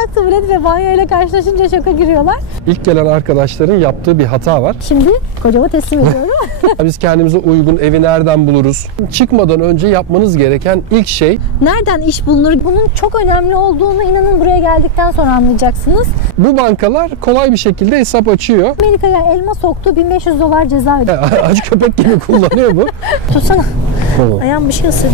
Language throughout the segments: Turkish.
yatak, tuvalet ve banyo ile karşılaşınca şoka giriyorlar. İlk gelen arkadaşların yaptığı bir hata var. Şimdi kocama teslim ediyorum. Biz kendimize uygun evi nereden buluruz? Çıkmadan önce yapmanız gereken ilk şey... Nereden iş bulunur? Bunun çok önemli olduğunu inanın buraya geldikten sonra anlayacaksınız. Bu bankalar kolay bir şekilde hesap açıyor. Amerika'ya elma soktu, $1500 ceza ödedi. Acı köpek gibi kullanıyor bu. Tutsana. Tamam. Ayağım bir şey ısırdı.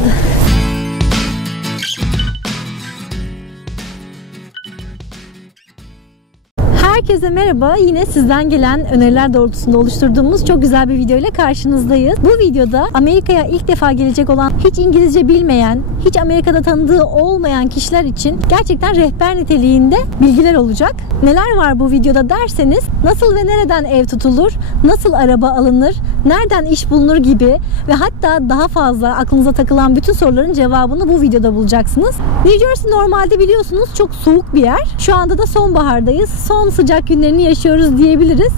Herkese merhaba. Yine sizden gelen öneriler doğrultusunda oluşturduğumuz çok güzel bir video ile karşınızdayız. Bu videoda Amerika'ya ilk defa gelecek olan, hiç İngilizce bilmeyen, hiç Amerika'da tanıdığı olmayan kişiler için gerçekten rehber niteliğinde bilgiler olacak. Neler var bu videoda derseniz, nasıl ve nereden ev tutulur, nasıl araba alınır, nereden iş bulunur gibi ve hatta daha fazla aklınıza takılan bütün soruların cevabını bu videoda bulacaksınız. New Jersey normalde biliyorsunuz çok soğuk bir yer. Şu anda da sonbahardayız. Son sıcak günlerini yaşıyoruz diyebiliriz.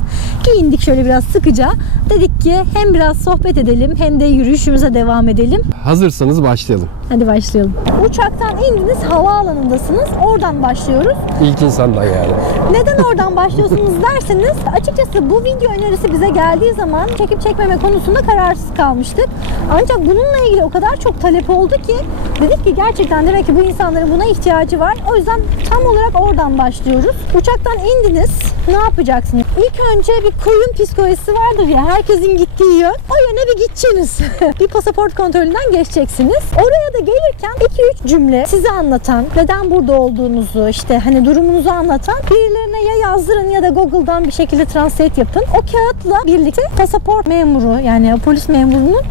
Giyindik şöyle biraz sıkıca. Dedik ki hem biraz sohbet edelim hem de yürüyüşümüze devam edelim. Hazırsanız başlayalım. Hadi başlayalım. Uçaktan indiniz, havaalanındasınız. Oradan başlıyoruz. İlk insandan yani. Neden oradan başlıyorsunuz derseniz, açıkçası bu video önerisi bize geldiği zaman çekip çekmeme konusunda kararsız kalmıştık. Ancak bununla ilgili o kadar çok talep oldu ki dedik ki gerçekten demek ki bu insanların buna ihtiyacı var. O yüzden tam olarak oradan başlıyoruz. Uçaktan indiniz. Ne yapacaksınız? İlk önce bir koyun psikolojisi vardır ya, herkesin gittiği yön. O yöne bir gideceksiniz. Bir pasaport kontrolünden geçeceksiniz. Oraya da gelirken 2-3 cümle size anlatan, neden burada olduğunuzu, işte hani durumunuzu anlatan birilerine ya yazdırın ya da Google'dan bir şekilde translate yapın. O kağıtla birlikte pasaport memuru, yani polis memurunun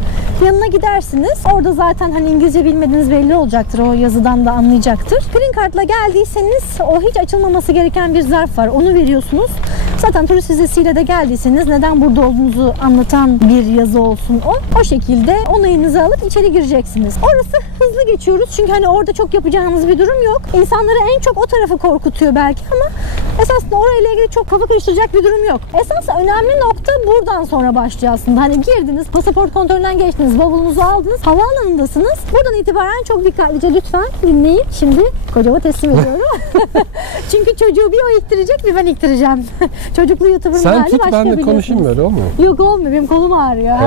yanına gidersiniz. Orada zaten hani İngilizce bilmediğiniz belli olacaktır. O yazıdan da anlayacaktır. Green Card'la geldiyseniz o hiç açılmaması gereken bir zarf var. Onu veriyorsunuz. Zaten turist vizesiyle de geldiyseniz neden burada olduğunuzu anlatan bir yazı olsun o. O şekilde onayınızı alıp içeri gireceksiniz. Orası hızlı geçiyoruz. Çünkü hani orada çok yapacağınız bir durum yok. İnsanları en çok o tarafı korkutuyor belki ama esasında orayla ilgili çok kafa karıştıracak bir durum yok. Esas önemli nokta buradan sonra başlıyor aslında. Hani girdiniz, pasaport kontrolünden geçtiniz, bavulunuzu aldınız, havaalanındasınız. Buradan itibaren çok dikkatlice lütfen dinleyin. Şimdi kocama teslim ediyorum. Çünkü çocuğu bir o iktirecek, bir ben iktireceğim. Çocuklu YouTuber'ın Sen hali tut, başka, ben de konuşayım böyle, olmuyor mu? Yok olmuyor, benim kolum ağrıyor.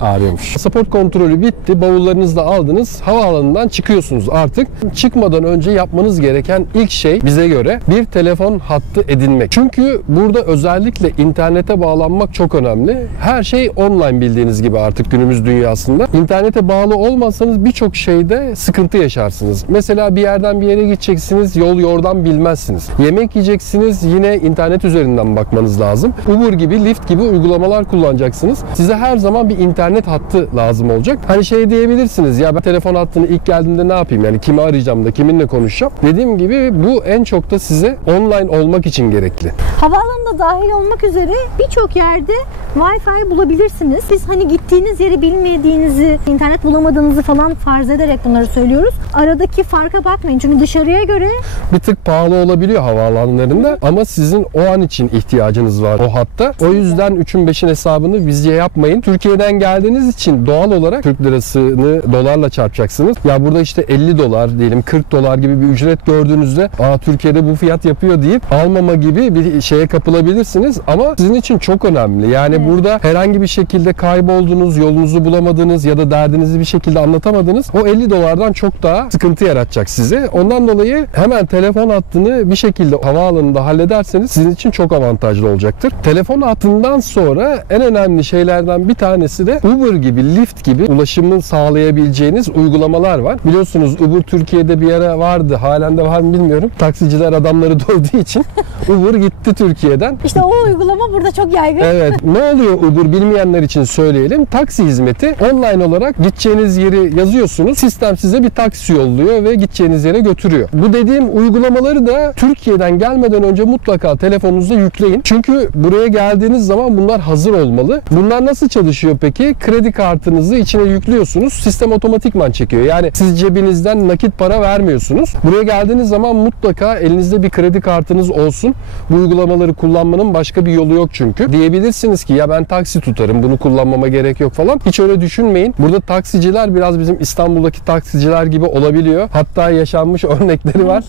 Ağrıyormuş. Pasaport kontrolü bitti, bavullarınızı da aldınız, havaalanından çıkıyorsunuz artık. Çıkmadan önce yapmanız gereken ilk şey bize göre bir telefon hattı edinmek. Çünkü burada özellikle internete bağlanmak çok önemli. Her şey online bildiğiniz gibi artık günümüz dünyasında. İnternete bağlı olmazsanız birçok şeyde sıkıntı yaşarsınız. Mesela bir yerden bir yere gideceksiniz, yol yordan bilmezsiniz. Yemek yiyeceksiniz, yine internet üzerinden bakmanız lazım. Uber gibi, Lyft gibi uygulamalar kullanacaksınız. Size her zaman bir internet hattı lazım olacak. Hani şey diyebilirsiniz, ya ben telefon hattını ilk geldiğimde ne yapayım? Yani kimi arayacağım da kiminle konuşacağım? Dediğim gibi bu en çok da size online olmak için gerekli. Havaalanında dahil olmak üzere birçok yerde Wi-Fi bulabilirsiniz. Biz hani gittiğiniz yeri bilmediğinizi, internet bulamadığınızı falan farz ederek bunları söylüyoruz. Aradaki farka bakmayın. Çünkü dışarıya göre bir tık pahalı olabiliyor havaalanlarında ama sizin o an için ihtiyacınız var o hatta. O yüzden 3'ün 5'in hesabını bizce yapmayın. Türkiye'den geldiğiniz için doğal olarak Türk lirasını dolarla çarpacaksınız. Ya burada işte $50 diyelim, $40 gibi bir ücret gördüğünüzde Türkiye'de bu fiyat yapıyor deyip almama gibi bir şeye kapılabilirsiniz ama sizin için çok önemli. Yani burada herhangi bir şekilde kayboldunuz, yolunuzu bulamadınız ya da derdinizi bir şekilde anlatamadınız. O $50'dan çok daha sıkıntı yaratacak size. Ondan dolayı hemen telefon hattını bir şekilde havaalanında hallederseniz sizin için çok avantajlı olacaktır. Telefon hattından sonra en önemli şeylerden bir tanesi de Uber gibi, Lyft gibi ulaşımı sağlayabileceğiniz uygulamalar var. Biliyorsunuz Uber Türkiye'de bir ara vardı. Halen de var mı bilmiyorum. Taksiciler adamları dövdüğü için Uber gitti Türkiye'den. İşte o uygulama burada çok yaygın. Evet. Ne oluyor Uber bilmeyenler için söyleyelim. Taksi hizmeti online olarak gideceğiniz yeri yazıyorsunuz. Sistem size bir taksi yolluyor ve gideceğiniz yere götürüyor. Bu dediğim uygulamaları da Türkiye'den gelmeden önce mutlaka telefonunuza yükleyin. Çünkü buraya geldiğiniz zaman bunlar hazır olmalı. Bunlar nasıl çalışıyor peki? Kredi kartınızı içine yüklüyorsunuz. Sistem otomatikman çekiyor. Yani siz cebinizden nakit para vermiyorsunuz. Buraya geldiğiniz zaman mutlaka elinizde bir kredi kartı kartınız olsun. Bu uygulamaları kullanmanın başka bir yolu yok çünkü. Diyebilirsiniz ki ya ben taksi tutarım, bunu kullanmama gerek yok falan. Hiç öyle düşünmeyin. Burada taksiciler biraz bizim İstanbul'daki taksiciler gibi olabiliyor. Hatta yaşanmış örnekleri var.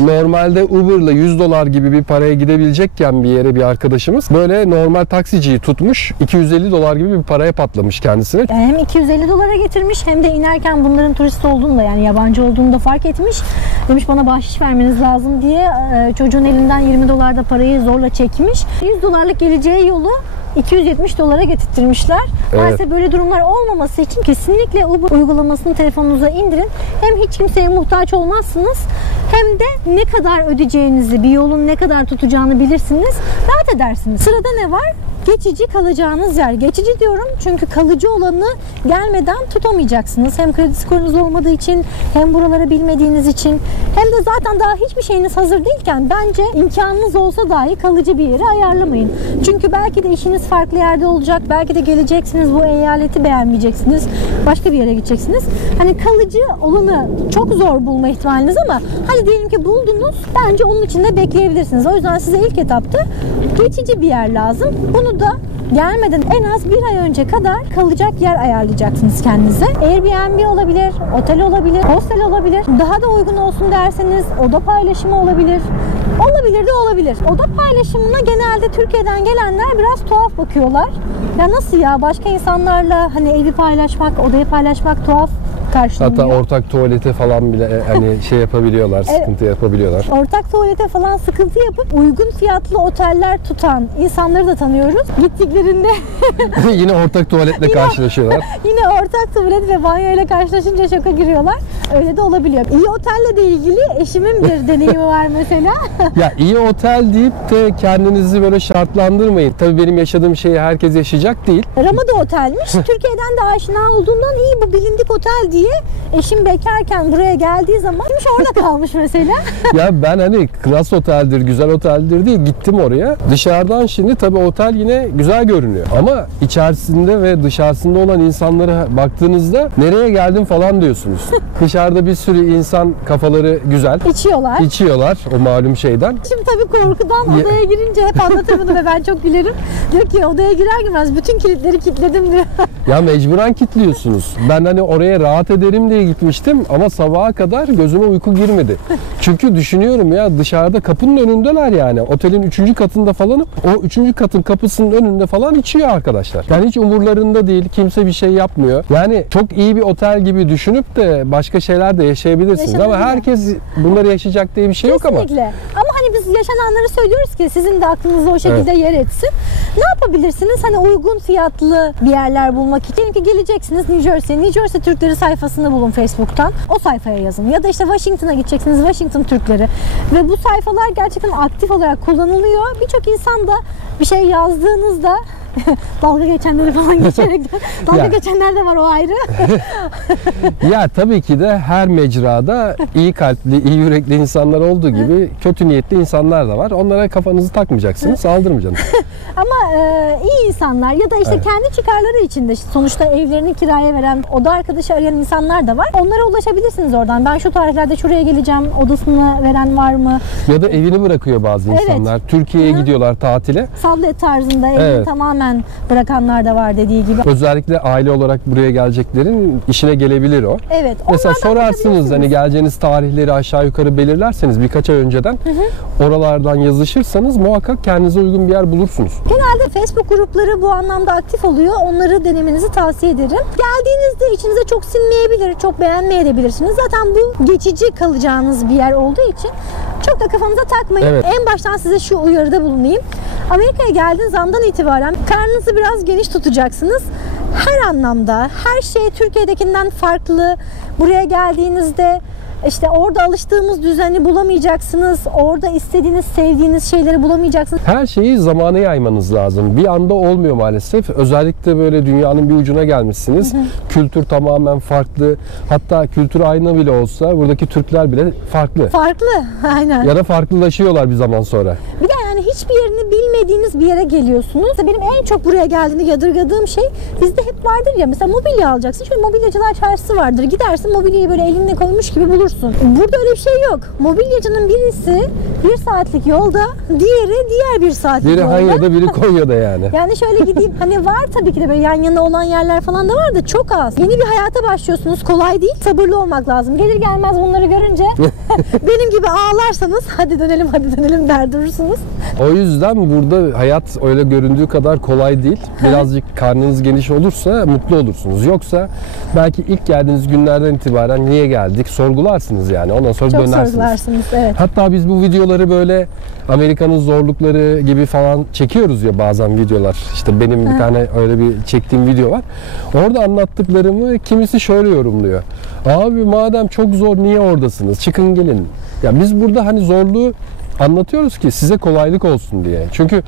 Normalde Uber'la $100 gibi bir paraya gidebilecekken bir yere bir arkadaşımız böyle normal taksiciyi tutmuş, $250 gibi bir paraya patlamış kendisine. Hem $250 getirmiş hem de inerken bunların turist olduğunu da, yani yabancı olduğunu da fark etmiş. Demiş bana bahşiş vermeniz lazım diye çocuğun elinden $20 da parayı zorla çekmiş. $100 geleceği yolu $270 getirttirmişler. Evet. Maalesef böyle durumlar olmaması için kesinlikle Uber uygulamasını telefonunuza indirin. Hem hiç kimseye muhtaç olmazsınız hem de ne kadar ödeyeceğinizi, bir yolun ne kadar tutacağını bilirsiniz. Rahat edersiniz. Sırada ne var? Geçici kalacağınız yer. Geçici diyorum çünkü kalıcı olanı gelmeden tutamayacaksınız. Hem kredi skorunuz olmadığı için, hem buraları bilmediğiniz için, hem de zaten daha hiçbir şeyiniz hazır değilken bence imkanınız olsa dahi kalıcı bir yere ayarlamayın. Çünkü belki de işiniz farklı yerde olacak. Belki de geleceksiniz, bu eyaleti beğenmeyeceksiniz. Başka bir yere gideceksiniz. Hani kalıcı olanı çok zor bulma ihtimaliniz ama hadi diyelim ki buldunuz. Bence onun için de bekleyebilirsiniz. O yüzden size ilk etapta geçici bir yer lazım. Bunu da gelmeden en az bir ay önce kadar kalacak yer ayarlayacaksınız kendinize. Airbnb olabilir, otel olabilir, hostel olabilir. Daha da uygun olsun derseniz oda paylaşımı olabilir. Olabilir de olabilir. Oda paylaşımına genelde Türkiye'den gelenler biraz tuhaf bakıyorlar. Ya nasıl ya, başka insanlarla hani evi paylaşmak, odayı paylaşmak tuhaf karşılanıyor. Hatta ortak tuvalete falan bile hani şey yapabiliyorlar, sıkıntı yapabiliyorlar. Ortak tuvalete falan sıkıntı yapıp uygun fiyatlı oteller tutan insanları da tanıyoruz. Gittiklerinde yine ortak tuvaletle karşılaşıyorlar. Yine ortak tuvalet ve banyo ile karşılaşınca şoka giriyorlar. Öyle de olabiliyor. İyi otelle de ilgili eşimin bir deneyimi var mesela. Ya iyi otel deyip de kendinizi böyle şartlandırmayın. Tabii benim yaşadığım şeyi herkes yaşayacak değil. Ramada otelmiş. Türkiye'den de aşina olduğundan iyi bu bilindik otel diye eşim bekarken buraya geldiği zaman orada kalmış mesela. Ya ben hani klas oteldir, güzel oteldir diye gittim oraya. Dışarıdan şimdi tabii otel yine güzel görünüyor. Ama içerisinde ve dışarısında olan insanlara baktığınızda nereye geldim falan diyorsunuz. Dışarıda bir sürü insan kafaları güzel. İçiyorlar. İçiyorlar o malum şeyden. Şimdi tabii korkudan odaya girince hep anlatırım ve ben çok gülerim. Diyor ki odaya girer girmez bütün kilitleri kilitledim diyor. Ya mecburen kilitliyorsunuz. Ben hani oraya rahat ederim diye gitmiştim ama sabaha kadar gözüme uyku girmedi. Çünkü düşünüyorum ya dışarıda kapının önündeler yani. Otelin 3. katında falanım. O 3. katın kapısının önünde falan içiyor arkadaşlar. Yani hiç umurlarında değil. Kimse bir şey yapmıyor. Yani çok iyi bir otel gibi düşünüp de başka şeyler de yaşayabilirsiniz. Ama herkes bunları yaşayacak diye bir şey yok ama. Kesinlikle. Ama hani biz yaşananları söylüyoruz ki sizin de aklınızda o şekilde yer etsin. Ne yapabilirsiniz? Hani uygun fiyatlı bir yerler bulmak için. Diyelim ki geleceksiniz New Jersey. New Jersey Türkleri sayfasını bulun Facebook'tan. O sayfaya yazın. Ya da işte Washington'a gideceksiniz. Washington Türkleri. Ve bu sayfalar gerçekten aktif olarak kullanılıyor. Birçok insan da bir şey yazdığınızda dalga geçenleri falan geçerek dalga geçenler de var, o ayrı. Ya tabii ki de her mecrada iyi kalpli, iyi yürekli insanlar olduğu gibi kötü niyetli insanlar da var. Onlara kafanızı takmayacaksınız, saldırmayacaksınız. Ama iyi insanlar ya da işte kendi çıkarları için de sonuçta evlerini kiraya veren, oda arkadaşı arayan insanlar da var. Onlara ulaşabilirsiniz oradan. Ben şu tarihlerde şuraya geleceğim, odasını veren var mı? Ya da evini bırakıyor bazı insanlar. Türkiye'ye gidiyorlar tatile. Sablet tarzında evini tamamen bırakanlar da var dediği gibi. Özellikle aile olarak buraya geleceklerin işine gelebilir o. Evet. Mesela sorarsınız hani geleceğiniz tarihleri aşağı yukarı belirlerseniz birkaç ay önceden oralardan yazışırsanız muhakkak kendinize uygun bir yer bulursunuz. Genelde Facebook grupları bu anlamda aktif oluyor. Onları denemenizi tavsiye ederim. Geldiğinizde içinize çok sinmeyebilir, çok beğenmeyebilirsiniz. Zaten bu geçici kalacağınız bir yer olduğu için çok da kafanıza takmayın. Evet. En baştan size şu uyarıda bulunayım. Amerika'ya geldiğiniz andan itibaren karnınızı biraz geniş tutacaksınız. Her anlamda, her şey Türkiye'dekinden farklı. Buraya geldiğinizde işte orada alıştığımız düzeni bulamayacaksınız. Orada istediğiniz, sevdiğiniz şeyleri bulamayacaksınız. Her şeyi zamana yaymanız lazım. Bir anda olmuyor maalesef. Özellikle böyle dünyanın bir ucuna gelmişsiniz. Kültür tamamen farklı. Hatta kültür aynı bile olsa buradaki Türkler bile farklı. Farklı, aynen. Ya da farklılaşıyorlar bir zaman sonra. Bir de yani hiçbir yerini bilmediğiniz bir yere geliyorsunuz. Benim en çok buraya geldiğinde yadırgadığım şey, bizde hep vardır ya, mesela mobilya alacaksın. Şöyle mobilyacılar çarşısı vardır. Gidersin mobilyayı böyle elinle koymuş gibi bulursun. Burada öyle bir şey yok. Mobilyacının birisi 1 saatlik yolda, diğeri diğer 1 saatlik Biri yolda. Hanya'da, biri Konya'da yani. Yani şöyle gideyim, hani var tabii ki de böyle yan yana olan yerler falan da var da çok az. Yeni bir hayata başlıyorsunuz, kolay değil. Sabırlı olmak lazım. Gelir gelmez bunları görünce benim gibi ağlarsanız hadi dönelim der durursunuz. O yüzden burada hayat öyle göründüğü kadar kolay değil. Birazcık karnınız geniş olursa mutlu olursunuz. Yoksa belki ilk geldiğiniz günlerden itibaren niye geldik sorgularsınız yani. Ondan sonra Çok dönersiniz. sorgularsınız, evet. Hatta biz bu videoları böyle Amerika'nın zorlukları gibi falan çekiyoruz ya bazen videolar. İşte benim bir tane öyle bir çektiğim video var. Orada anlattıklarımı kimisi şöyle yorumluyor. Abi madem çok zor niye oradasınız? Çıkın gelin. Ya biz burada hani zorluğu anlatıyoruz ki size kolaylık olsun diye. Çünkü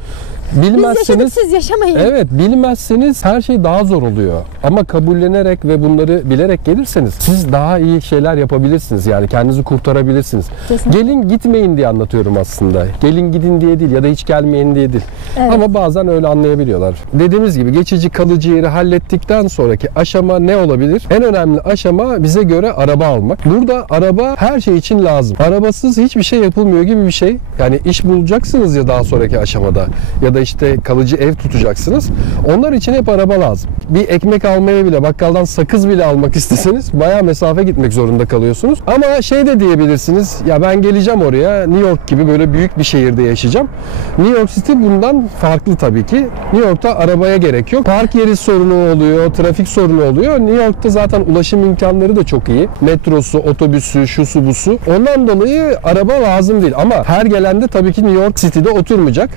Biz yaşadık, bilmezseniz siz yaşamayın. evet, bilmezseniz her şey daha zor oluyor. Ama kabullenerek ve bunları bilerek gelirseniz siz daha iyi şeyler yapabilirsiniz. Yani kendinizi kurtarabilirsiniz. Kesinlikle. Gelin gitmeyin diye anlatıyorum aslında. Gelin gidin diye değil ya da hiç gelmeyin diye değil. Evet. Ama bazen öyle anlayabiliyorlar. Dediğimiz gibi geçici kalıcı yeri hallettikten sonraki aşama ne olabilir? En önemli aşama bize göre araba almak. Burada araba her şey için lazım. Arabasız hiçbir şey yapılmıyor gibi bir şey. Yani iş bulacaksınız ya daha sonraki aşamada ya da işte kalıcı ev tutacaksınız. Onlar için hep araba lazım. Bir ekmek almaya bile, bakkaldan sakız bile almak isteseniz bayağı mesafe gitmek zorunda kalıyorsunuz. Ama şey de diyebilirsiniz, ya ben geleceğim oraya, New York gibi böyle büyük bir şehirde yaşayacağım. New York City bundan farklı tabii ki. New York'ta arabaya gerek yok. Park yeri sorunu oluyor, trafik sorunu oluyor. New York'ta zaten ulaşım imkanları da çok iyi. Metrosu, otobüsü, şusu busu. Ondan dolayı araba lazım değil. Ama her gelen de tabii ki New York City'de oturmayacak.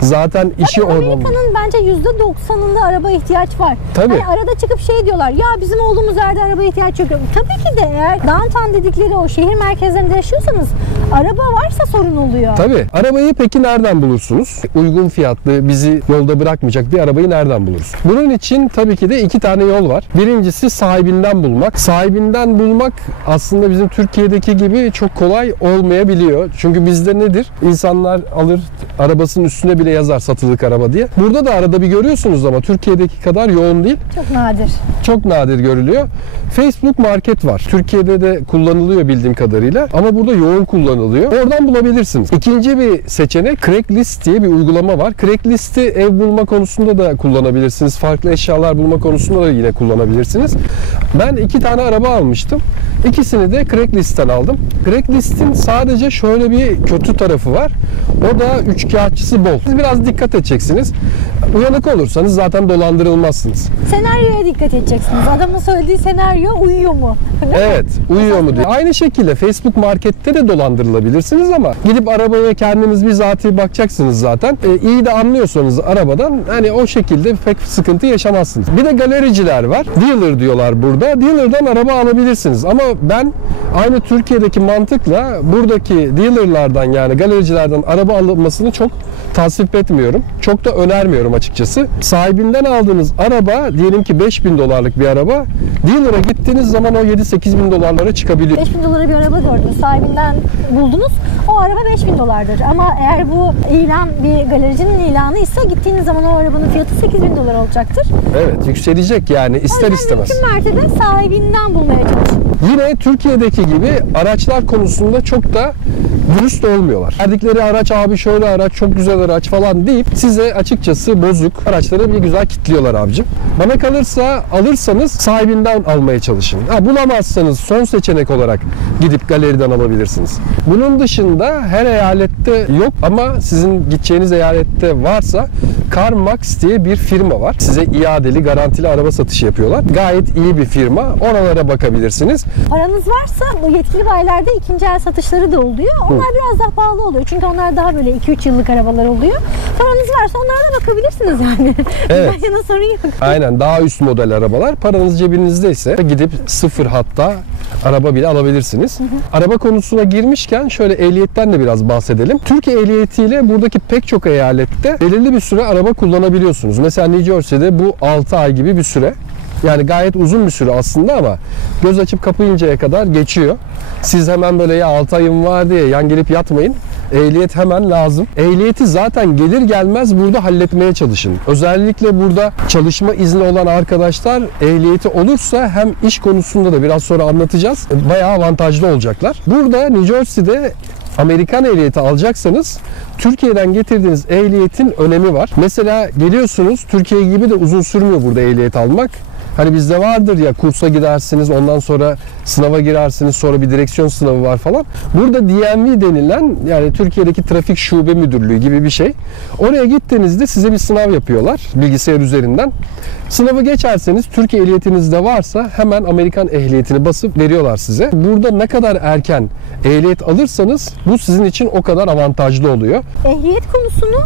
Zaten işi orada. Amerika'nın bence %90'ında araba ihtiyaç var. Tabii. Hani arada çıkıp şey diyorlar, ya bizim olduğumuz yerde araba ihtiyaç yok. Tabii ki de eğer downtown dedikleri o şehir merkezlerinde yaşıyorsanız araba varsa sorun oluyor. Tabii. Arabayı peki nereden bulursunuz? Uygun fiyatlı, bizi yolda bırakmayacak bir arabayı nereden buluruz? Bunun için tabii ki de 2 tane yol var. Birincisi sahibinden bulmak. Sahibinden bulmak aslında bizim Türkiye'deki gibi çok kolay olmayabiliyor. Çünkü bizde nedir? İnsanlar alır, arabasının üstüne bile yazar satılık araba diye. Burada da arada bir görüyorsunuz ama Türkiye'deki kadar yoğun değil. Çok nadir. Çok nadir görülüyor. Facebook Market var. Türkiye'de de kullanılıyor bildiğim kadarıyla ama burada yoğun kullanılıyor. Oradan bulabilirsiniz. İkinci bir seçenek Craigslist diye bir uygulama var. Craigslist'i ev bulma konusunda da kullanabilirsiniz. Farklı eşyalar bulma konusunda da yine kullanabilirsiniz. Ben 2 tane araba almıştım. İkisini de Craigslist'ten aldım. Craigslist'in sadece şöyle bir kötü tarafı var. O da üçkağıtçısı bol. Siz biraz dikkat edeceksiniz. Uyanık olursanız zaten dolandırılmazsınız. Senaryoya dikkat edeceksiniz. Adamın söylediği senaryo uyuyor mu? Evet, uyuyor mu diye. Aynı şekilde Facebook Market'te de dolandırılabilirsiniz ama gidip arabaya kendiniz bizatihi bakacaksınız zaten. İyi de anlıyorsanız arabadan hani o şekilde pek sıkıntı yaşamazsınız. Bir de galericiler var. Dealer diyorlar burada. Dealer'dan araba alabilirsiniz ama ben aynı Türkiye'deki mantıkla buradaki dealer'lardan yani galericilerden araba alınmasını çok tasvip etmiyorum. Çok da önermiyorum açıkçası. Sahibinden aldığınız araba diyelim ki $5.000 bir araba. Dealer'a gittiğiniz zaman o 7-8 bin dolarlara çıkabiliyor. $5.000 bir araba gördünüz. Sahibinden buldunuz. O araba $5.000'dır. Ama eğer bu ilan bir galericinin ilanı ise gittiğiniz zaman o arabanın fiyatı $8.000 olacaktır. Evet, yükselecek yani ister istemez. Mümkün mertebe sahibinden bulmaya çalışın. Yine Türkiye'deki gibi araçlar konusunda çok da dürüst olmuyorlar. Verdikleri araç abi şöyle araç, çok güzel araç falan deyip size açıkçası bozuk araçları bir güzel kitliyorlar abicim. Bana kalırsa alırsanız sahibinden almaya çalışın. Bulamazsanız son seçenek olarak gidip galeriden alabilirsiniz. Bunun dışında her eyalette yok ama sizin gideceğiniz eyalette varsa CarMax diye bir firma var. Size iadeli, garantili araba satışı yapıyorlar. Gayet iyi bir firma. Oralara bakabilirsiniz. Paranız varsa bu yetkili bayilerde ikinci el satışları da oluyor. Onlar biraz daha pahalı oluyor. Çünkü onlar daha böyle 2-3 yıllık arabalar oluyor. Paranız varsa onlara da bakabilirsiniz yani. Evet. Yana sorun yok. Aynen, daha üst model arabalar. Paranız cebinizdeyse gidip sıfır hatta araba bile alabilirsiniz. Araba konusuna girmişken şöyle ehliyetten de biraz bahsedelim. Türkiye ehliyetiyle buradaki pek çok eyalette belirli bir süre araba kullanabiliyorsunuz. Mesela New Jersey'de bu 6 ay gibi bir süre. Yani gayet uzun bir süre aslında ama göz açıp kapayıncaya kadar geçiyor. Siz hemen böyle ya 6 ayım var diye yan gelip yatmayın. ehliyet hemen lazım. Ehliyeti zaten gelir gelmez burada halletmeye çalışın. Özellikle burada çalışma izni olan arkadaşlar ehliyeti olursa hem iş konusunda da biraz sonra anlatacağız. Bayağı avantajlı olacaklar. Burada New Jersey'de Amerikan ehliyeti alacaksanız Türkiye'den getirdiğiniz ehliyetin önemi var. Mesela geliyorsunuz, Türkiye gibi de uzun sürmüyor burada ehliyet almak. Hani bizde vardır ya, kursa gidersiniz, ondan sonra sınava girersiniz, sonra bir direksiyon sınavı var falan. Burada DMV denilen, yani Türkiye'deki Trafik Şube Müdürlüğü gibi bir şey. Oraya gittiğinizde size bir sınav yapıyorlar bilgisayar üzerinden. Sınavı geçerseniz, Türkiye ehliyetiniz de varsa hemen Amerikan ehliyetini basıp veriyorlar size. Burada ne kadar erken ehliyet alırsanız bu sizin için o kadar avantajlı oluyor. Ehliyet konusunu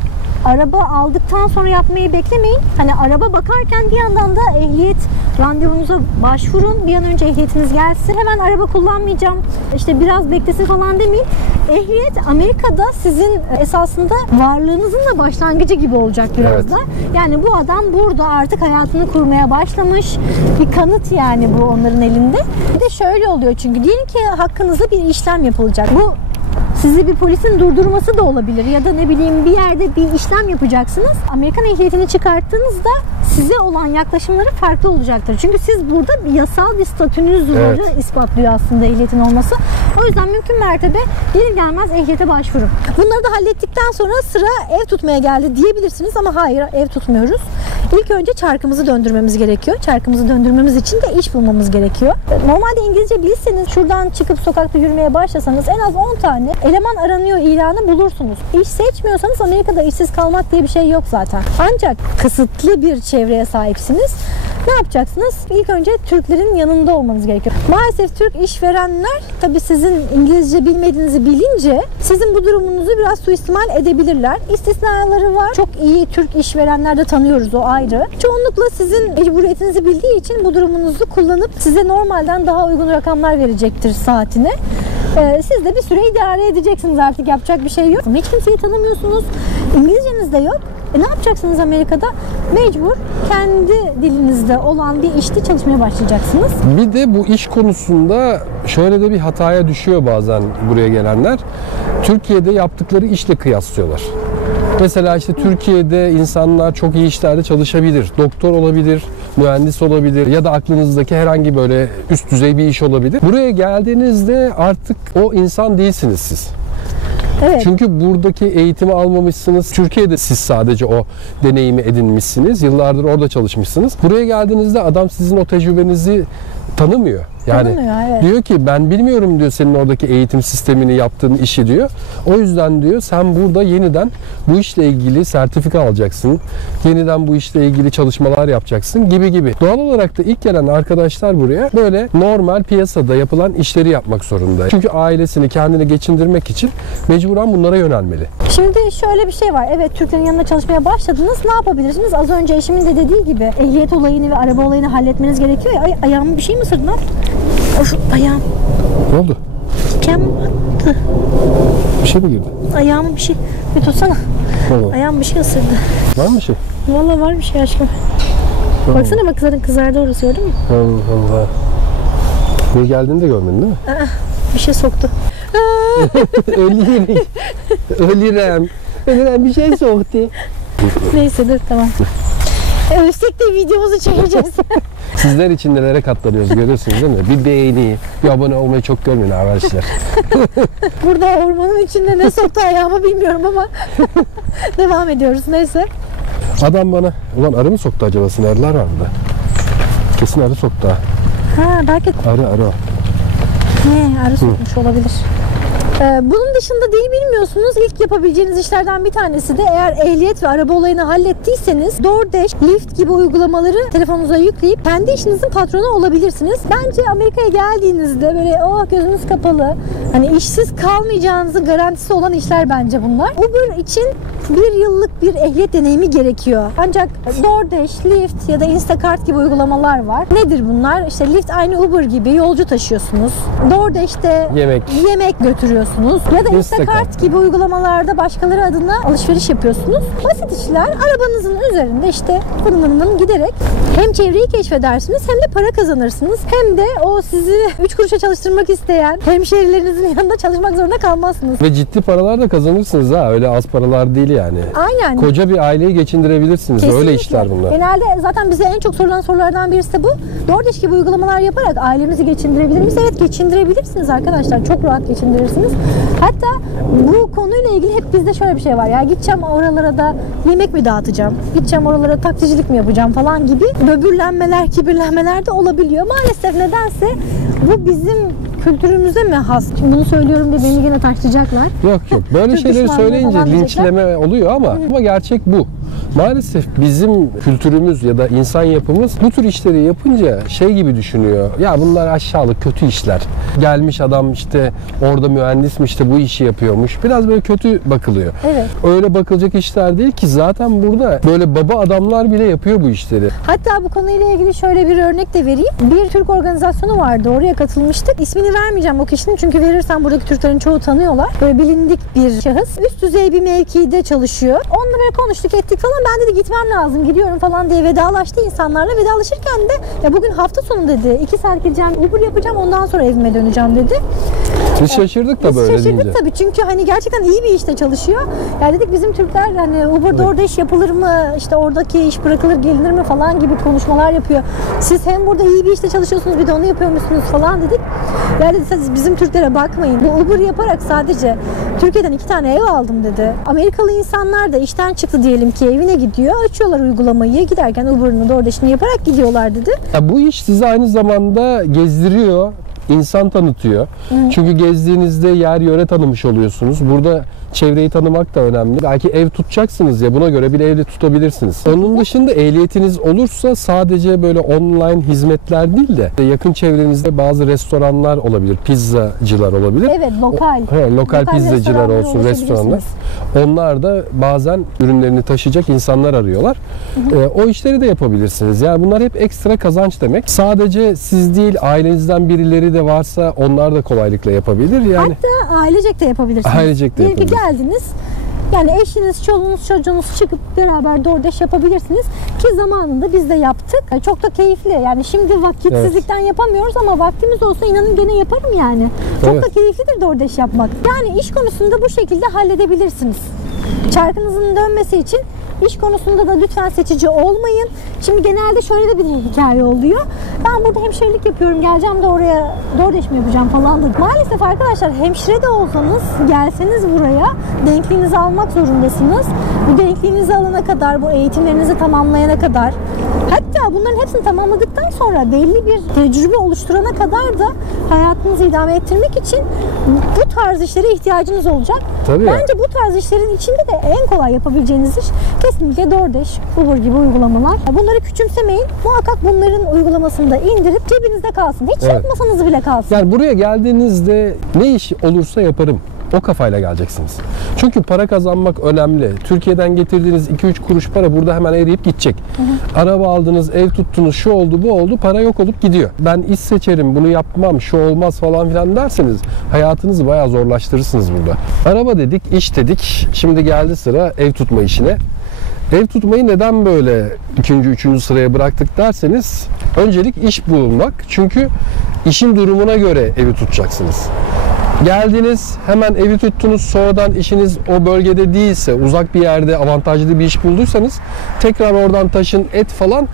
araba aldıktan sonra yapmayı beklemeyin. Hani araba bakarken bir yandan da ehliyet randevunuza başvurun. Bir an önce ehliyetiniz gelsin. Hemen araba kullanmayacağım, İşte biraz beklesin falan demeyin. Ehliyet Amerika'da sizin esasında varlığınızın da başlangıcı gibi olacak biraz Evet. da. Yani bu adam burada artık hayatını kurmaya başlamış. Bir kanıt yani bu onların elinde. Bir de şöyle oluyor, çünkü diyelim ki hakkınızda bir işlem yapılacak. Bu sizi bir polisin durdurması da olabilir ya da ne bileyim bir yerde bir işlem yapacaksınız. Amerikan ehliyetini çıkarttığınızda size olan yaklaşımları farklı olacaktır. Çünkü siz burada bir yasal bir statünüz varı ispatlıyor aslında ehliyetin olması. O yüzden mümkün mertebe gelir gelmez ehliyete başvurun. Bunları da hallettikten sonra sıra ev tutmaya geldi diyebilirsiniz ama hayır, ev tutmuyoruz. İlk önce çarkımızı döndürmemiz gerekiyor. Çarkımızı döndürmemiz için de iş bulmamız gerekiyor. Normalde İngilizce bilseniz şuradan çıkıp sokakta yürümeye başlasanız en az 10 tane eleman aranıyor ilanı bulursunuz. İş seçmiyorsanız Amerika'da işsiz kalmak diye bir şey yok zaten. Ancak kısıtlı bir çevreye sahipsiniz. Ne yapacaksınız? İlk önce Türklerin yanında olmanız gerekiyor. Maalesef Türk işverenler tabii sizin İngilizce bilmediğinizi bilince sizin bu durumunuzu biraz suistimal edebilirler. İstisnaları var. Çok iyi Türk işverenler de tanıyoruz, o ayrı. Çoğunlukla sizin mecburiyetinizi bildiği için bu durumunuzu kullanıp size normalden daha uygun rakamlar verecektir saatine. Siz de bir süre idare edeceksiniz, artık yapacak bir şey yok. Hiç kimseyi tanımıyorsunuz. İngilizceniz de yok. Ne yapacaksınız Amerika'da? Mecbur kendi dilinizde olan bir işte çalışmaya başlayacaksınız. Bir de bu iş konusunda şöyle de bir hataya düşüyor bazen buraya gelenler. Türkiye'de yaptıkları işle kıyaslıyorlar. Mesela işte Türkiye'de insanlar çok iyi işlerde çalışabilir. Doktor olabilir, mühendis olabilir ya da aklınızdaki herhangi böyle üst düzey bir iş olabilir. Buraya geldiğinizde artık o insan değilsiniz siz. Evet. Çünkü buradaki eğitimi almamışsınız. Türkiye'de siz sadece o deneyimi edinmişsiniz. Yıllardır orada çalışmışsınız. Buraya geldiğinizde adam sizin o tecrübenizi tanımıyor. Yani evet. diyor ki ben bilmiyorum diyor senin oradaki eğitim sistemini, yaptığın işi diyor. O yüzden diyor sen burada yeniden bu işle ilgili sertifika alacaksın. Yeniden bu işle ilgili çalışmalar yapacaksın gibi gibi. Doğal olarak da ilk gelen arkadaşlar buraya böyle normal piyasada yapılan işleri yapmak zorunda. Çünkü ailesini, kendini geçindirmek için mecburen bunlara yönelmeli. Şimdi şöyle bir şey var. Evet, Türklerin yanında çalışmaya başladınız. Ne yapabilirsiniz? Az önce eşimin de dediği gibi ehliyet olayını ve araba olayını halletmeniz gerekiyor ya. Ayağımı bir şey mi ısırdın lan? Of, ayağım. Ne oldu? Diken battı. Bir şey mi girdi? Ayağım bir şey. Bir tutsana. Vallahi. Ayağım bir şey ısırdı. Var mı bir şey? Vallahi var bir şey aşkım. Baksana bak, zaten kızardı orası, gördün mü? Allah Allah. Niye geldiğini de görmedin değil mi? Bir şey soktu. Ölürüm. Ölürüm. Ölürüm, bir şey soktu. Neyse dur, tamam. Ölsek de videomuzu çekeceğiz. Sizler için nelere katlanıyoruz görüyorsunuz değil mi? Bir beğeni, bir abone olmayı çok görmeyin arkadaşlar. Burada ormanın içinde ne soktu ayağımı bilmiyorum ama devam ediyoruz. Neyse. Adam bana, ulan arı mı soktu acaba? Arılar var burada. Kesin arı soktu ha. Ha, belki Arı o. arı sokmuş olabilir. Bunun dışında değil, bilmiyorsunuz. İlk yapabileceğiniz işlerden bir tanesi de, eğer ehliyet ve araba olayını hallettiyseniz, DoorDash, Lyft gibi uygulamaları telefonunuza yükleyip kendi işinizin patronu olabilirsiniz. Bence Amerika'ya geldiğinizde böyle gözünüz kapalı, hani işsiz kalmayacağınızın garantisi olan işler bence bunlar. Uber için 1 yıllık bir ehliyet deneyimi gerekiyor. Ancak DoorDash, Lyft ya da Instacart gibi uygulamalar var. Nedir bunlar? İşte Lyft aynı Uber gibi yolcu taşıyorsunuz. DoorDash'te yemek götürüyorsunuz. kullanıyorsunuz ya da Instacart gibi uygulamalarda başkaları adına alışveriş yapıyorsunuz. Basit işler. Arabanızın üzerinde işte fırın giderek hem çevreyi keşfedersiniz hem de para kazanırsınız. Hem de o sizi 3 kuruşa çalıştırmak isteyen hemşerilerinizin yanında çalışmak zorunda kalmazsınız. Ve ciddi paralar da kazanırsınız ha. Öyle az paralar değil yani. Aynen. Koca bir aileyi geçindirebilirsiniz. Kesinlikle. Öyle işler bunlar. Genelde zaten bize en çok sorulan sorulardan birisi de bu. DoorDash gibi uygulamalar yaparak ailemizi geçindirebilir miyiz? Evet, geçindirebilirsiniz arkadaşlar. Çok rahat geçindirirsiniz. Hatta bu konuyla ilgili hep bizde şöyle bir şey var. Ya gideceğim oralara da yemek mi dağıtacağım? Gideceğim oralara taksicilik mi yapacağım falan gibi böbürlenmeler, kibirlenmeler de olabiliyor. Maalesef nedense bu bizim kültürümüze mi has? Şimdi bunu söylüyorum diye beni yine taşlayacaklar. Yok. Böyle Türk şeyleri düşmanlığı söyleyince falan linçleme oluyor ama gerçek bu. Maalesef bizim kültürümüz ya da insan yapımız bu tür işleri yapınca şey gibi düşünüyor. Ya bunlar aşağılık, kötü işler. Gelmiş adam işte orada mühendismiş de bu işi yapıyormuş. Biraz böyle kötü bakılıyor. Evet. Öyle bakılacak işler değil ki. Zaten burada böyle baba adamlar bile yapıyor bu işleri. Hatta bu konuyla ilgili şöyle bir örnek de vereyim. Bir Türk organizasyonu vardı. Oraya katılmıştık. İsmini vermeyeceğim o kişinin çünkü verirsem buradaki Türklerin çoğu tanıyorlar. Böyle bilindik bir şahıs. Üst düzey bir mevkide çalışıyor. Onunla böyle konuştuk ettik falan. Ben dedi gitmem lazım, gidiyorum falan diye vedalaştı insanlarla. Vedalaşırken de ya bugün hafta sonu dedi. 2 saat gideceğim, Uber yapacağım, ondan sonra evime döneceğim dedi. Biz şaşırdık da böyle deyince. Şaşırdık tabii çünkü hani gerçekten iyi bir işte çalışıyor. Ya dedik bizim Türkler hani Uber DoorDash yapılır mı? İşte oradaki iş bırakılır gelinir mi falan gibi konuşmalar yapıyor. Siz hem burada iyi bir işte çalışıyorsunuz bir de onu yapıyormuşsunuz falan dedik. Ya dedi siz bizim Türklere bakmayın. Bu Uber yaparak sadece Türkiye'den 2 tane ev aldım dedi. Amerikalı insanlar da işten çıktı diyelim ki evine gidiyor. Açıyorlar uygulamayı. Giderken Uber'ını DoorDash'ını yaparak gidiyorlar dedi. Ya bu iş sizi aynı zamanda gezdiriyor, insan tanıtıyor. Çünkü gezdiğinizde yer yöre tanımış oluyorsunuz. Burada çevreyi tanımak da önemli. Belki ev tutacaksınız ya buna göre bir evde tutabilirsiniz. Onun dışında ehliyetiniz olursa sadece böyle online hizmetler değil de yakın çevrenizde bazı restoranlar olabilir, pizzacılar olabilir. Evet, lokal. Lokal pizzacılar restoranlara olsun, restoranlar. ulaşabilirsiniz. Onlar da bazen ürünlerini taşıyacak insanlar arıyorlar. O işleri de yapabilirsiniz. Yani bunlar hep ekstra kazanç demek. Sadece siz değil, ailenizden birileri de varsa onlar da kolaylıkla yapabilir. Yani Hatta ailecek de yapabilirsiniz. Ailecek de Diyelim ki yapabilir. geldiniz. Yani eşiniz, çoluğunuz, çocuğunuz çıkıp beraber DoorDash yapabilirsiniz. Ki zamanında biz de yaptık. Çok da keyifli. Yani şimdi vakitsizlikten yapamıyoruz ama vaktimiz olsa inanın gene yaparım yani. Çok da keyiflidir DoorDash yapmak. Yani iş konusunda bu şekilde halledebilirsiniz. Çarkınızın dönmesi için iş konusunda da lütfen seçici olmayın. Şimdi genelde şöyle de bir hikaye oluyor. Ben burada hemşirelik yapıyorum, geleceğim de oraya DoorDash mi yapacağım falan da. Maalesef arkadaşlar hemşire de olsanız gelseniz buraya denkliğinizi almak zorundasınız. Bu denkliğinizi alana kadar, bu eğitimlerinizi tamamlayana kadar, hatta bunların hepsini tamamladıktan sonra belli bir tecrübe oluşturana kadar da hayatınızı idame ettirmek için bu tarz işlere ihtiyacınız olacak. Tabii. Bence bu tarz işlerin içinde de en kolay yapabileceğiniz iş kesinlikle DoorDash, Uber gibi uygulamalar. Bunları küçümsemeyin. Muhakkak bunların uygulamasını da indirip cebinizde kalsın. Hiç yapmasanız bile kalsın. Yani buraya geldiğinizde ne iş olursa yaparım. O kafayla geleceksiniz. Çünkü para kazanmak önemli. Türkiye'den getirdiğiniz 2-3 kuruş para burada hemen eriyip gidecek. Araba aldınız, ev tuttunuz, şu oldu, bu oldu, para yok olup gidiyor. Ben iş seçerim, bunu yapmam, şu olmaz falan filan derseniz hayatınızı bayağı zorlaştırırsınız burada. Araba dedik, iş dedik. Şimdi geldi sıra ev tutma işine. Ev tutmayı neden böyle 2. 3. sıraya bıraktık derseniz öncelik iş bulmak. Çünkü işin durumuna göre evi tutacaksınız. Geldiniz, hemen evi tuttunuz, sonradan işiniz o bölgede değilse, uzak bir yerde avantajlı bir iş bulduysanız tekrar oradan taşın, et falan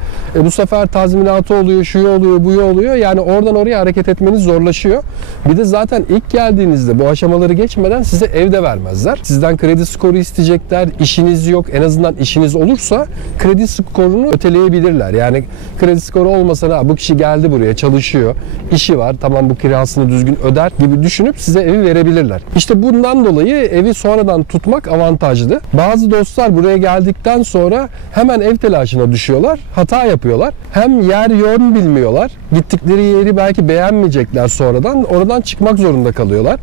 bu sefer tazminatı oluyor, şu oluyor, bu oluyor. Yani oradan oraya hareket etmeniz zorlaşıyor. Bir de zaten ilk geldiğinizde bu aşamaları geçmeden size ev de vermezler. Sizden kredi skoru isteyecekler, işiniz yok. En azından işiniz olursa kredi skorunu öteleyebilirler. Yani kredi skoru olmasa bu kişi geldi buraya, çalışıyor, işi var, tamam bu kirasını düzgün öder gibi düşünüp size evi verebilirler. İşte bundan dolayı evi sonradan tutmak avantajlı. Bazı dostlar buraya geldikten sonra hemen ev telaşına düşüyorlar. Hata yapıyorlar. Hem yer yön bilmiyorlar. Gittikleri yeri belki beğenmeyecekler sonradan. Oradan çıkmak zorunda kalıyorlar.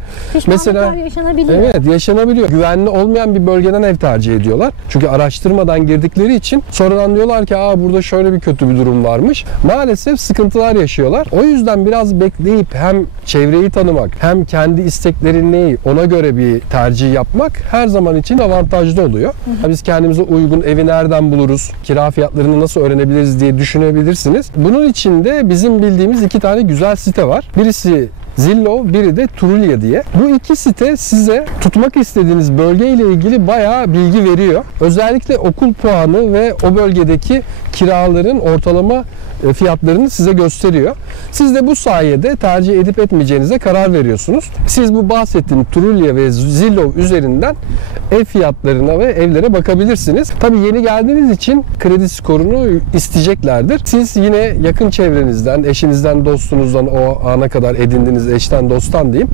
Mesela yaşanabiliyor. Evet, yaşanabiliyor. Güvenli olmayan bir bölgeden ev tercih ediyorlar. Çünkü araştırmadan girdikleri için sonradan diyorlar ki burada şöyle bir kötü bir durum varmış. Maalesef sıkıntılar yaşıyorlar. O yüzden biraz bekleyip hem çevreyi tanımak hem kendi kendi isteklerin neyi ona göre bir tercih yapmak her zaman için avantajlı oluyor. Biz kendimize uygun evi nereden buluruz, kira fiyatlarını nasıl öğrenebiliriz diye düşünebilirsiniz. Bunun için de bizim bildiğimiz 2 tane güzel site var. Birisi Zillow, biri de Trulia diye. Bu 2 site size tutmak istediğiniz bölgeyle ilgili bayağı bilgi veriyor. Özellikle okul puanı ve o bölgedeki kiraların ortalama fiyatlarını size gösteriyor. Siz de bu sayede tercih edip etmeyeceğinize karar veriyorsunuz. Siz bu bahsettiğim Trulia ve Zillow üzerinden ev fiyatlarına ve evlere bakabilirsiniz. Tabii yeni geldiğiniz için kredi skorunu isteyeceklerdir. Siz yine yakın çevrenizden, eşinizden, dostunuzdan, o ana kadar edindiğiniz eşten, dosttan diyeyim,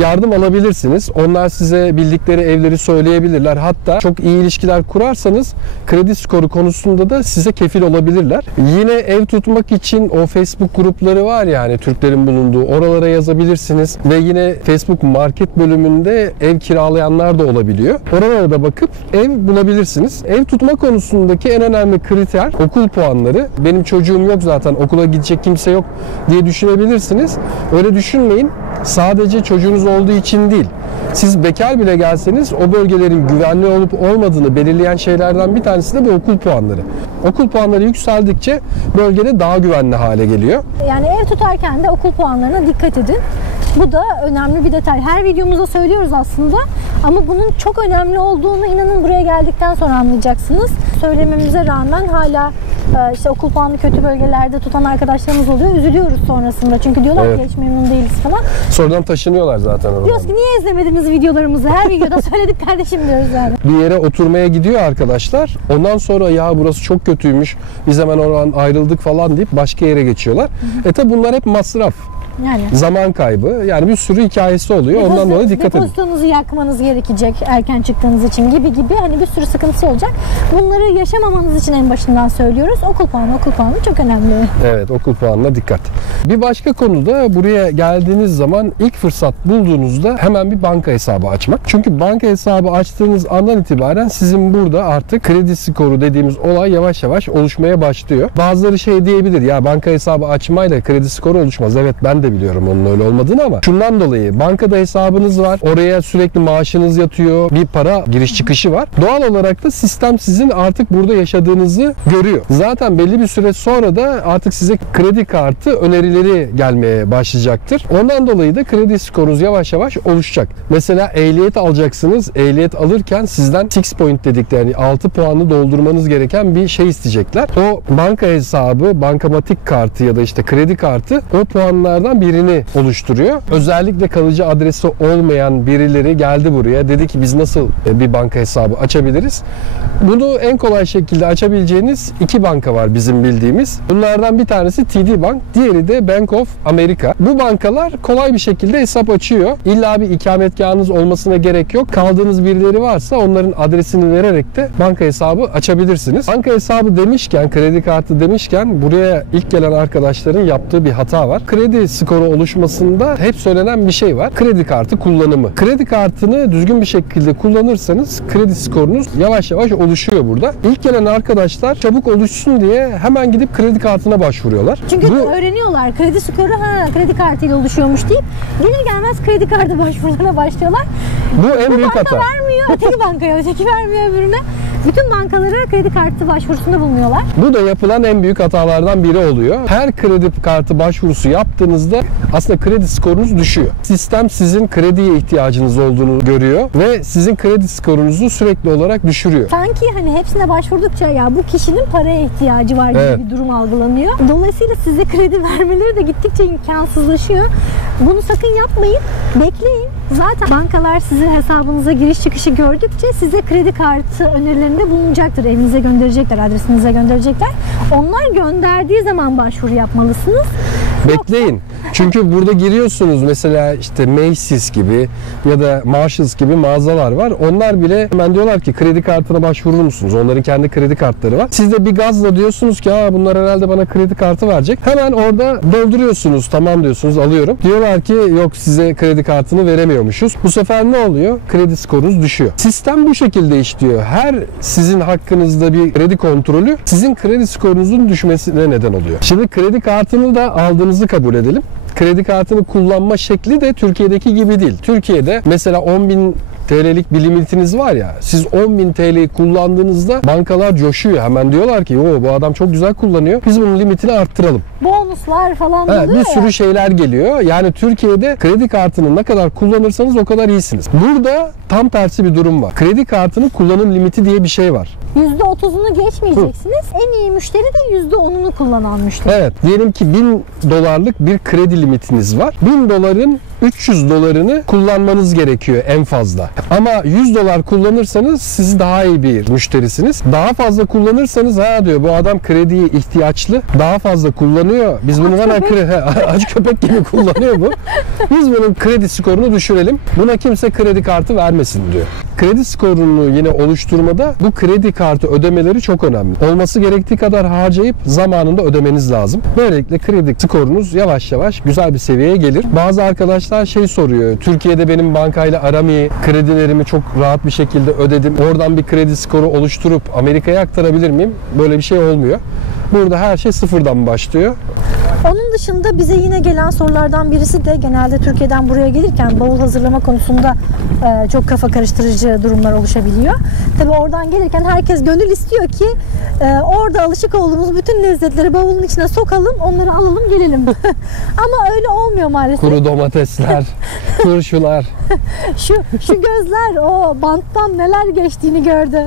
yardım alabilirsiniz. Onlar size bildikleri evleri söyleyebilirler. Hatta çok iyi ilişkiler kurarsanız kredi skoru konusunda da size kefil olabilirler. Yine ev tutmak için o Facebook grupları var ya, hani Türklerin bulunduğu, oralara yazabilirsiniz ve yine Facebook Market bölümünde ev kiralayanlar da olabiliyor. Oralara da bakıp ev bulabilirsiniz. Ev tutma konusundaki en önemli kriter okul puanları. Benim çocuğum yok zaten, okula gidecek kimse yok diye düşünebilirsiniz. Öyle düşünmeyin. Sadece çocuğunuz olduğu için değil. Siz bekar bile gelseniz o bölgelerin güvenli olup olmadığını belirleyen şeylerden bir tanesi de bu okul puanları. Okul puanları yükseldikçe bölgede daha güvenli hale geliyor. Yani ev tutarken de okul puanlarına dikkat edin. Bu da önemli bir detay. Her videomuzda söylüyoruz aslında ama bunun çok önemli olduğunu inanın buraya geldikten sonra anlayacaksınız. Söylememize rağmen hala işte okul puanı kötü bölgelerde tutan arkadaşlarımız oluyor. Üzülüyoruz sonrasında. Çünkü diyorlar ki hiç memnun değiliz falan. Sonradan taşınıyorlar zaten oradan. Diyoruz ki niye izlemediniz videolarımızı? Her videoda söyledik kardeşim diyoruz yani. Bir yere oturmaya gidiyor arkadaşlar. Ondan sonra ya burası çok kötüymüş, biz hemen oradan ayrıldık falan deyip başka yere geçiyorlar. Tabi bunlar hep masraf. Yani. Zaman kaybı. Yani bir sürü hikayesi oluyor. Ondan dolayı dikkat edin. Depozitonuzu yakmanız gerekecek erken çıktığınız için gibi hani bir sürü sıkıntısı olacak. Bunları yaşamamanız için en başından söylüyoruz. Okul puanı çok önemli. Evet, okul puanına dikkat. Bir başka konu da buraya geldiğiniz zaman ilk fırsat bulduğunuzda hemen bir banka hesabı açmak. Çünkü banka hesabı açtığınız andan itibaren sizin burada artık kredi skoru dediğimiz olay yavaş yavaş oluşmaya başlıyor. Bazıları şey diyebilir, ya banka hesabı açmayla kredi skoru oluşmaz. Evet, ben de biliyorum onun öyle olmadığını ama şundan dolayı bankada hesabınız var. Oraya sürekli maaşınız yatıyor. Bir para giriş çıkışı var. Doğal olarak da sistem sizin artık burada yaşadığınızı görüyor. Zaten belli bir süre sonra da artık size kredi kartı önerileri gelmeye başlayacaktır. Ondan dolayı da kredi skorunuz yavaş yavaş oluşacak. Mesela ehliyet alacaksınız. Ehliyet alırken sizden 6 point dedikleri, yani 6 puanı doldurmanız gereken bir şey isteyecekler. O banka hesabı, bankamatik kartı ya da işte kredi kartı o puanlardan birini oluşturuyor. Özellikle kalıcı adresi olmayan birileri geldi buraya. Dedi ki biz nasıl bir banka hesabı açabiliriz? Bunu en kolay şekilde açabileceğiniz 2 banka var bizim bildiğimiz. Bunlardan bir tanesi TD Bank, diğeri de Bank of America. Bu bankalar kolay bir şekilde hesap açıyor. İlla bir ikametgahınız olmasına gerek yok. Kaldığınız birileri varsa onların adresini vererek de banka hesabı açabilirsiniz. Banka hesabı demişken, kredi kartı demişken buraya ilk gelen arkadaşların yaptığı bir hata var. Kredi skoru oluşmasında hep söylenen bir şey var. Kredi kartı kullanımı. Kredi kartını düzgün bir şekilde kullanırsanız kredi skorunuz yavaş yavaş oluşuyor burada. İlk gelen arkadaşlar çabuk oluşsun diye hemen gidip kredi kartına başvuruyorlar. Çünkü öğreniyorlar. Kredi skoru kredi kartıyla oluşuyormuş deyip gelir gelmez kredi kartı başvurularına başlıyorlar. Bu en büyük hata. Vermiyor. Öteki bankaya, öteki vermiyor öbürüne. Bütün bankalara kredi kartı başvurusunda bulunuyorlar. Bu da yapılan en büyük hatalardan biri oluyor. Her kredi kartı başvurusu yaptığınızda aslında kredi skorunuz düşüyor. Sistem sizin krediye ihtiyacınız olduğunu görüyor ve sizin kredi skorunuzu sürekli olarak düşürüyor. Sanki hani hepsine başvurdukça ya bu kişinin paraya ihtiyacı var gibi bir durum algılanıyor. Dolayısıyla size kredi vermeleri de gittikçe imkansızlaşıyor. Bunu sakın yapmayın. Bekleyin. Zaten bankalar sizin hesabınıza giriş çıkışı gördükçe size kredi kartı önerilerinde bulunacaktır. Evinize gönderecekler, adresinize gönderecekler. Onlar gönderdiği zaman başvuru yapmalısınız. Bekleyin. Çünkü burada giriyorsunuz mesela işte Macy's gibi ya da Marshalls gibi mağazalar var. Onlar bile hemen diyorlar ki kredi kartına başvurur musunuz? Onların kendi kredi kartları var. Siz de bir gazla diyorsunuz ki bunlar herhalde bana kredi kartı verecek. Hemen orada dolduruyorsunuz. Tamam diyorsunuz, alıyorum. Diyorlar ki yok, size kredi kartını veremiyormuşuz. Bu sefer ne oluyor? Kredi skorunuz düşüyor. Sistem bu şekilde işliyor. Her sizin hakkınızda bir kredi kontrolü sizin kredi skorunuzun düşmesine neden oluyor. Şimdi kredi kartını da aldığınızı kabul edelim. kredi kartını kullanma şekli de Türkiye'deki gibi değil. Türkiye'de mesela 10.000 TL'lik bir limitiniz var ya, siz 10.000 TL'yi kullandığınızda bankalar coşuyor. Hemen diyorlar ki o bu adam çok güzel kullanıyor. Biz bunun limitini arttıralım. Bonuslar falan oluyor Bir sürü ya. şeyler geliyor. Yani Türkiye'de kredi kartını ne kadar kullanırsanız o kadar iyisiniz. Burada tam tersi bir durum var. Kredi kartının kullanım limiti diye bir şey var. %30'unu geçmeyeceksiniz. En iyi müşteri de %10'unu kullanan müşteri. Evet, diyelim ki 1000 dolarlık bir kredi limitiniz var. 1000 doların 300 dolarını kullanmanız gerekiyor en fazla. Ama 100 dolar kullanırsanız siz daha iyi bir müşterisiniz. Daha fazla kullanırsanız diyor bu adam krediye ihtiyaçlı. Daha fazla kullanıyor. Biz bunu hemen aç köpek gibi kullanıyor bu. Biz bunun kredi skorunu düşürelim. Buna kimse kredi kartı vermesin diyor. Kredi skorunu yine oluşturmada bu kredi kartı ödemeleri çok önemli. Olması gerektiği kadar harcayıp zamanında ödemeniz lazım. Böylelikle kredi skorunuz yavaş yavaş güzel bir seviyeye gelir. Bazı arkadaşlar soruyor. Türkiye'de benim bankayla aram iyi. Kredilerimi çok rahat bir şekilde ödedim. Oradan bir kredi skoru oluşturup Amerika'ya aktarabilir miyim? Böyle bir şey olmuyor. Burada her şey sıfırdan başlıyor. Onun dışında bize yine gelen sorulardan birisi de genelde Türkiye'den buraya gelirken bavul hazırlama konusunda çok kafa karıştırıcı durumlar oluşabiliyor. Tabii oradan gelirken herkes gönül istiyor ki orada alışık olduğumuz bütün lezzetleri bavulun içine sokalım, onları alalım gelelim. Ama öyle olmuyor maalesef. Kuru domatesler, turşular. Şu gözler o banttan neler geçtiğini gördü.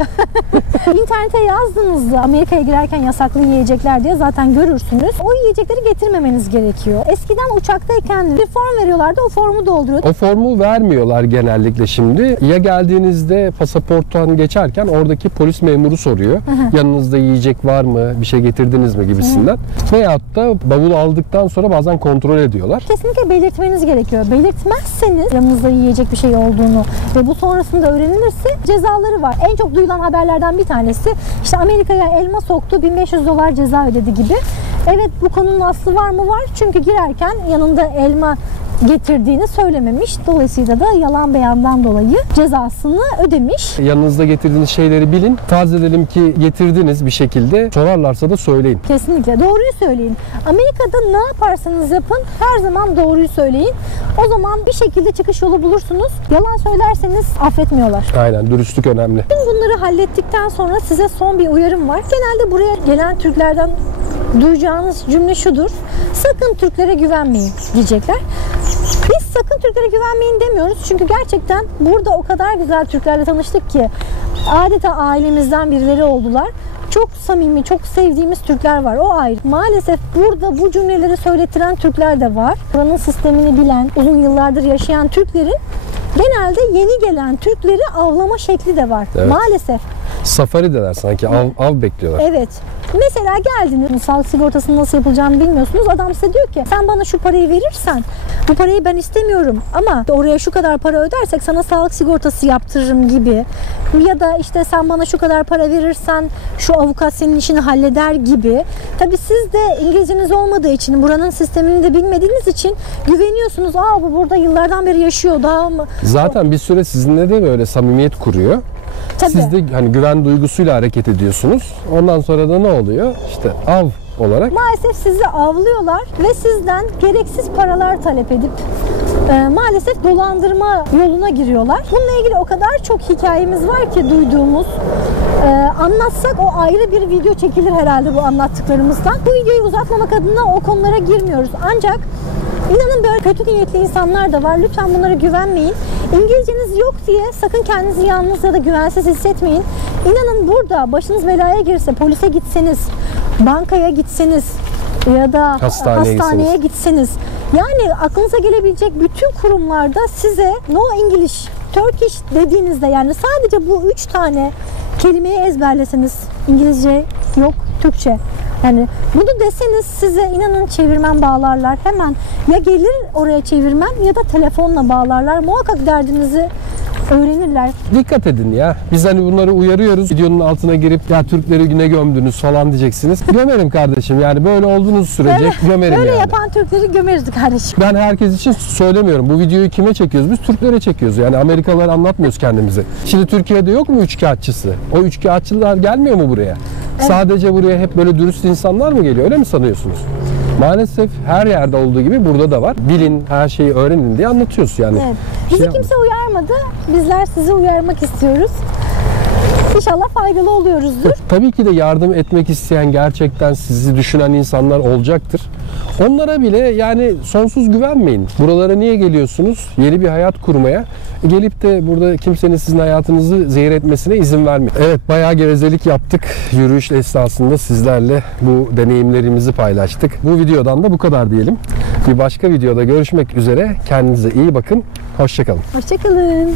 İnternete yazdığınızda Amerika'ya girerken yasaklı yiyecekler diye zaten görürsünüz. O yiyecekleri getirmemeniz gerekiyor. Eskiden uçaktayken bir form veriyorlardı, o formu dolduruyordu. O formu vermiyorlar genellikle şimdi. Ya geldiğinizde pasaporttan geçerken oradaki polis memuru soruyor. Yanınızda yiyecek var mı, bir şey getirdiniz mi gibisinden. Veyahut da bavul aldıktan sonra bazen kontrol ediyorlar. Kesinlikle belirtmeniz gerekiyor. Belirtmezseniz yanınızda yiyecek bir şey olduğunu ve bu sonrasında öğrenilirse cezaları var. En çok duyulan haberlerden bir tanesi işte Amerika'ya elma soktu, 1500 dolar ceza ödedi gibi. Evet, bu konunun aslı var mı? Var. Çünkü girerken yanında elma getirdiğini söylememiş. Dolayısıyla da yalan beyandan dolayı cezasını ödemiş. Yanınızda getirdiğiniz şeyleri bilin. Farz edelim ki getirdiniz bir şekilde. Sorarlarsa da söyleyin. Kesinlikle. Doğruyu söyleyin. Amerika'da ne yaparsanız yapın her zaman doğruyu söyleyin. O zaman bir şekilde çıkış yolu bulursunuz. Yalan söylerseniz affetmiyorlar. Aynen. Dürüstlük önemli. Tüm bunları hallettikten sonra size son bir uyarım var. Genelde buraya gelen Türklerden duyacağınız cümle şudur: sakın Türklere güvenmeyin diyecekler. Biz sakın Türklere güvenmeyin demiyoruz. Çünkü gerçekten burada o kadar güzel Türklerle tanıştık ki adeta ailemizden birileri oldular. Çok samimi, çok sevdiğimiz Türkler var. O ayrı. Maalesef burada bu cümleleri söylettiren Türkler de var. Buranın sistemini bilen, uzun yıllardır yaşayan Türklerin genelde yeni gelen Türkleri avlama şekli de var. Evet. Maalesef. Safari deler sanki. Av bekliyorlar. Evet. Mesela geldiniz, sağlık sigortasının nasıl yapılacağını bilmiyorsunuz. Adam size diyor ki sen bana şu parayı verirsen bu parayı ben istemiyorum ama oraya şu kadar para ödersek sana sağlık sigortası yaptırırım gibi. Ya da işte sen bana şu kadar para verirsen şu avukat senin işini halleder gibi. Tabii siz de İngilizceniz olmadığı için, buranın sistemini de bilmediğiniz için güveniyorsunuz. Bu burada yıllardan beri yaşıyor daha mı? Zaten bir süre sizinle de böyle samimiyet kuruyor. Tabii. Siz de hani güven duygusuyla hareket ediyorsunuz. Ondan sonra da ne oluyor? İşte av olarak. Maalesef sizi avlıyorlar ve sizden gereksiz paralar talep edip maalesef dolandırma yoluna giriyorlar. Bununla ilgili o kadar çok hikayemiz var ki duyduğumuz. Anlatsak o ayrı bir video çekilir herhalde bu anlattıklarımızdan. Bu videoyu uzatmamak adına o konulara girmiyoruz. Ancak İnanın böyle kötü niyetli insanlar da var. Lütfen bunlara güvenmeyin. İngilizceniz yok diye sakın kendinizi yalnız ya da güvensiz hissetmeyin. İnanın burada başınız belaya girse, polise gitseniz, bankaya gitseniz ya da hastaneye gitseniz, yani aklınıza gelebilecek bütün kurumlarda size no English, Turkish dediğinizde, yani sadece bu 3 tane kelimeyi ezberleseniz, İngilizce yok, Türkçe. Yani bunu deseniz size inanın çevirmen bağlarlar. Hemen ya gelir oraya çevirmen ya da telefonla bağlarlar. Muhakkak derdinizi öğrenirler. Dikkat edin ya. Biz hani bunları uyarıyoruz. Videonun altına girip ya Türkleri güne gömdünüz falan diyeceksiniz. Gömerim kardeşim. Yani böyle olduğunuz sürece gömerim böyle yani. yapan Türkleri gömeriz kardeşim. Ben herkes için söylemiyorum. Bu videoyu kime çekiyoruz? Biz Türklere çekiyoruz. Yani Amerikalılar anlatmıyoruz kendimizi. Şimdi Türkiye'de yok mu üçkağıtçısı? O üçkağıtçılar gelmiyor mu buraya? Evet. Sadece buraya hep böyle dürüst insanlar mı geliyor? Öyle mi sanıyorsunuz? Maalesef her yerde olduğu gibi burada da var. Bilin, her şeyi öğrenin diye anlatıyoruz yani. Evet. Bizi kimse uyarmadı. Bizler sizi uyarmak istiyoruz. İnşallah faydalı oluyoruzdur. Tabii ki de yardım etmek isteyen, gerçekten sizi düşünen insanlar olacaktır. Onlara bile yani sonsuz güvenmeyin. Buralara niye geliyorsunuz? Yeni bir hayat kurmaya. Gelip de burada kimsenin sizin hayatınızı zehir etmesine izin vermeyin. Evet, bayağı gevezelik yaptık. Yürüyüş esnasında sizlerle bu deneyimlerimizi paylaştık. Bu videodan da bu kadar diyelim. Bir başka videoda görüşmek üzere. Kendinize iyi bakın. Hoşça kalın. Hoşçakalın.